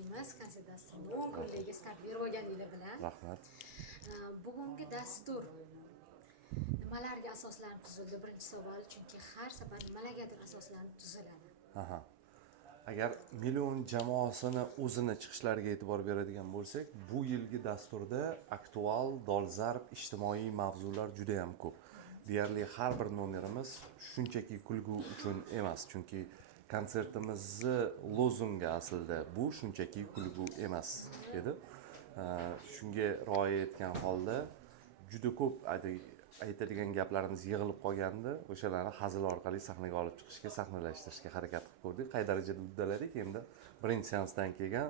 tabriklaymiz konsert dasturini 10 kunligiga start berib olganinglar bilan. Rahmat. Bugungi dastur nimalarga asoslanib tuzildi? Birinchi savol, chunki har safar nimalargadir asoslanib tuziladi. Aha. Agar million jamoasini o'zini chiqishlariga e'tibor beradigan bo'lsak, bu yilgi dasturda aktual, dolzarb ijtimoiy mavzular juda ham ko'p. Deyarli har bir nomerimiz shunchaki kulgu uchun emas, chunki konsertimizni lozungi aslida bu shunchaki kulgu emas edi. Shunga rioya etgan holda juda ko'p aytadigan gaplarimiz yig'ilib qolgandi. O'shalarni hazil orqali sahnaga olib chiqishga, sahnalashtirishga harakat qilib ko'rdik. Qay darajada uddaladik, endi birinchi seansdan kelgan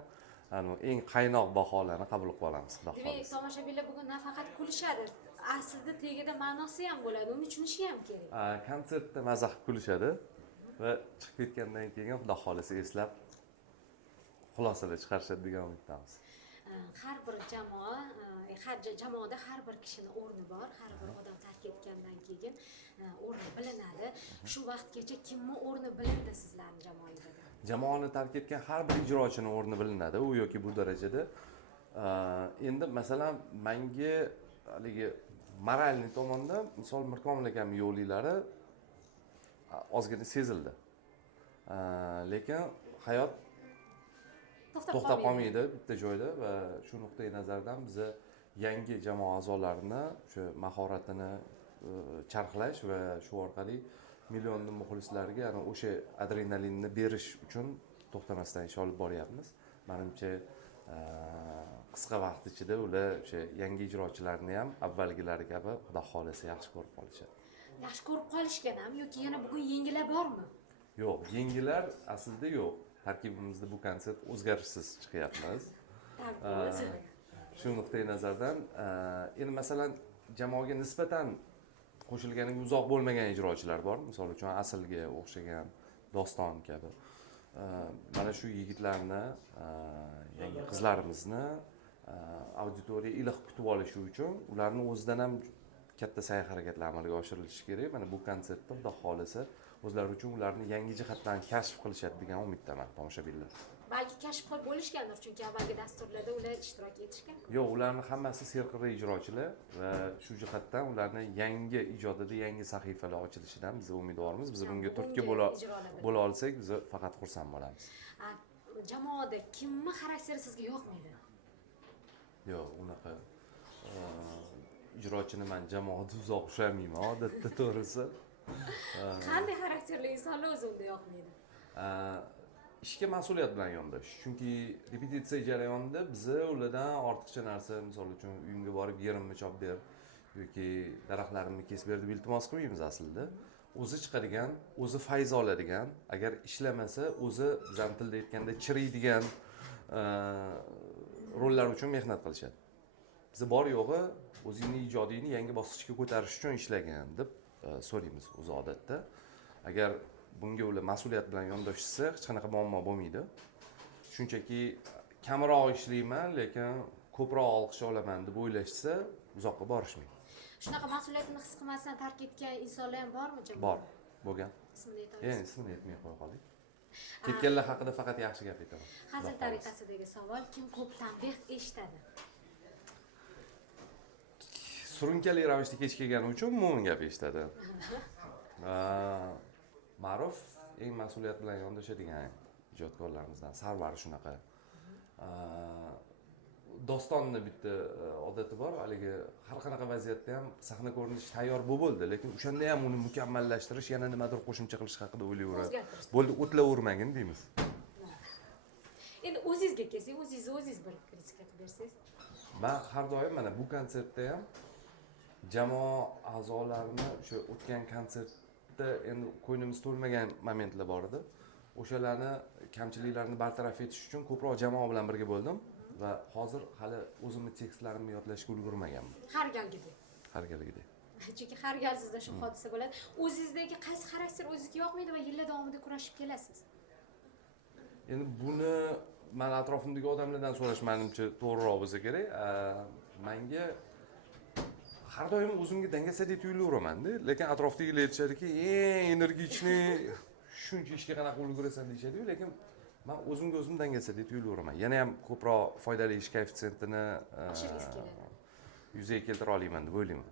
eng qaynoq baholarni qabul qilib olamiz. Demak, tomoshabinlar bugun nafaqat kulishadi, aslida tagida ma'nosi ham bo'ladi, uni tushunishi ham kerak. Konsertda maza qilib kulishadi va chiqib ketgandan keyin xudo xolisa eslab xulosalar chiqarishadi degan umiddamiz. Har bir jamoada har bir kishini o'rni bor. Har bir odam tark etgandan keyin o'rni bilinadi. Shu vaqtgacha kimning o'rni bilindi sizlarning jamoangizda? Jamoani tark etgan har bir ijrochining o'rni bilinadi, u yoki bu darajada. Endi masalan, menga haligi moralniy tomondan, misol Mirkomil akamning yo'liklari ozgina sezildi. Lekin hayot to'xtab qolmaydi bitta joyda va shu nuqtai nazardan biz yangi jamoa a'zolarini shu mahoratini charxlash va shu orqali millionli muxlislarga o'sha adrenalinni berish uchun to'xtamasdan ish olib boryapmiz. Menimcha qisqa vaqt ichida ular o'sha yangi ijrochilarni ham avvalgilari kabi xudo xolisa yaxshi ko'rib qolishadi. Yaxshi ko'rib qolishgan ham yoki yana bugun yangilar bormi? Yo'q, yangilar aslida yo'q. Tarkibimizda bu konsert o'zgarishsiz chiqyapmiz. Shu nuqtai nazardan endi masalan jamoaga nisbatan qo'shilganiga uzoq bo'lmagan ijrochilar bor. Misol uchun Aslga o'xshagan Doston kabi. Mana shu yigitlarni, yangi qizlarimizni auditoriya iliq kutib olishi uchun ularni o'zidan ham katta sa'y-harakatlar amalga oshirilishi kerak. Mana bu konsertda xudo xolisa o'zlari uchun ularni yangi jihatdan kashf qilishadi degan umiddaman tomoshabinlar. Balki kashf qilib bo'lishgandir, chunki avvalgi dasturlarda ular ishtirok etishgan. Yo'q, ularning hammasi serqirra ijrochilar va shu jihatdan ularni yangi ijodida yangi sahifalar ochilishidan biz umidvormiz. Biz bunga turtki bo'la olsak, biz faqat xursand bo'lamiz. Jamoada kimning xarakteri sizga yoqmaydi? Yo'q, unaqa ijrochini men jamoada uzoq ushlamayman odatda, to'g'risi. Qanday xarakterli insonlar o'zi unda yoqmaydi? Ishga mas'uliyat bilan yondosh. Chunki repetitsiya jarayonida biz ulardan ortiqcha narsa, misol uchun uyimga borib yerimni chop ber yoki daraxtlarimni kesib ber deb iltimos qilmaymiz aslida. O'zi chiqadigan, o'zi fayz oladigan, agar ishlamasa o'zi bizning tilda aytganda chiriydigan rollar uchun mehnat qilishadi. Biz bor yo'g'i o'zingning ijodingni yangi bosqichga ko'tarish uchun ishlagan deb so'raymiz o'zi odatda. Agar bunga ular mas'uliyat bilan yondoshsa, hech qanaqa muammo bo'lmaydi. Shunchaki kamroq ishlayman, lekin ko'proq olqish olaman deb o'ylashsa, uzoqqa borishmaydi. Shunaqa mas'uliyatni his qilmasdan tark etgan insonlar ham bormi jamoada? Bor, bo'lgan. Ismini aytasiz? Ismini aytmay qo'ya qoling. Ketganlar haqida faqat yaxshi gap aytaman. Hazil tariqasidagi savol, kim ko'p tanbeh eshitadi? Surunkali ravishda kech kelgani uchun mo'min gap eshitadi. Ma'ruf eng mas'uliyat bilan yondashadigan ijodkorlarimizdan. Sarvar shunaqa. Dostonni bitta odati bor, haligi har qanaqa vaziyatda ham sahna ko'rinishi tayyor bo'ldi, lekin o'shanda ham uni mukammallashtirish, yana nimadir qo'shimcha qilish haqida o'ylayveradi. Bo'ldi, o'tlavermagin deymiz. Endi o'zingizga kelsak, o'zingiz bir kritika qilib bersangiz. Men har doim mana bu konsertda ham jamoa a'zolarini o'sha o'tgan konsertda endi qo'ynimiz to'lmagan momentlar bor edi. O'shalarni kamchiliklarni bartaraf etish uchun ko'proq jamoa bilan birga bo'ldim va hozir hali o'zimning tekstlarimni yodlashga ulgurmaganman. Har galgidek. Har galgidek. Chunki har gal sizda shu hodisa bo'ladi. O'zingizdagi qaysi xarakter o'zingizga yoqmaydi va yillar davomida kurashib kelasiz? Endi buni men atrofimdagi odamlardan so'rash menimcha to'g'riroq bo'lsa kerak. Menga har doim o'zimga dangasadek tuyulaveraman-da, lekin atrofdagilar aytishadiki, energichniy, shuncha ishga qanaqa ulgurasan deyishadi-yu, lekin man o'zimga o'zim dangasa deb tuyulaveraman. Yana ham ko'proq foydali ish koeffitsiyentini Oshirgisi keladi. yuzaga keltira olaman deb o'ylayman.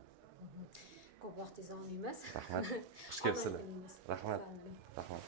Ko'p vaqtingizni olmaymiz. Rahmat. Xush kelibsizlar. Omadli bo'linglar. Rahmat. Sog' bo'ling. Rahmat.